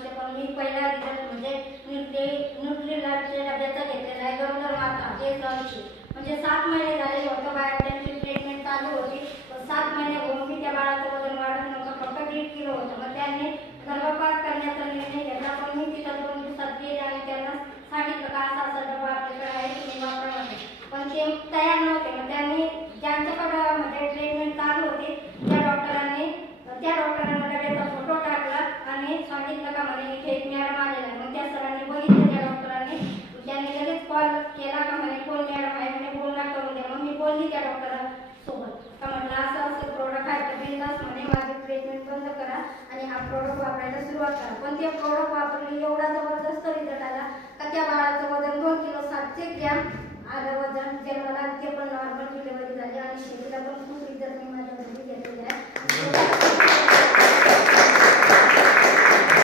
नसते, पण मी पहिला रिझल्ट म्हणजे न्यूट्रीलाइटच्या डब्याचा घेतलेला आहे. गरोदर माता A म्हणजे 7 महिने झाले होतं, बाळा त्यांची ट्रीटमेंट चालू होती. 7 महिने होऊन मी त्या बाळाचं वजन वाढत नव्हतं, फक्त 1.5 किलो होतं. मग त्यांनी गर्भपात करण्याचा निर्णय घेतला, पण मी तिथं 2 दिवसात गेले आणि त्यांना सांगितलं का असा असा डबा आपल्याकडे आहे, तुम्ही वापरा म्हणे. पण ते तयार नव्हते. मग त्यांनी ज्यांच्याकडं म्हणजे ट्रीटमेंट चालू होती त्या डॉक्टरांना डब्याचा फोटो टाकला आणि सांगितलं का म्हणे इथे एक मॅडम आलेला आहे. मग त्या सरांनी बघितलं, त्या डॉक्टरांनी त्यांनी लगेच कॉल केला का म्हणे कोण मॅडम आहे, म्हणे बोलणं करून द्या. मग मी बोलली त्या डॉक्टरांसोबत का म्हटलं असं असं प्रोडक्ट आहे तर बिनधास्त म्हणे माझी ट्रीटमेंट बंद करा आणि हा प्रोडक्ट वापरायला सुरुवात करा. पण ते प्रोडक्ट वापरली, एवढा जबरदस्त रिझल्ट आला का त्या बाळाचं वजन 2 किलो 700 ग्रॅम आलं वजन. जन्माला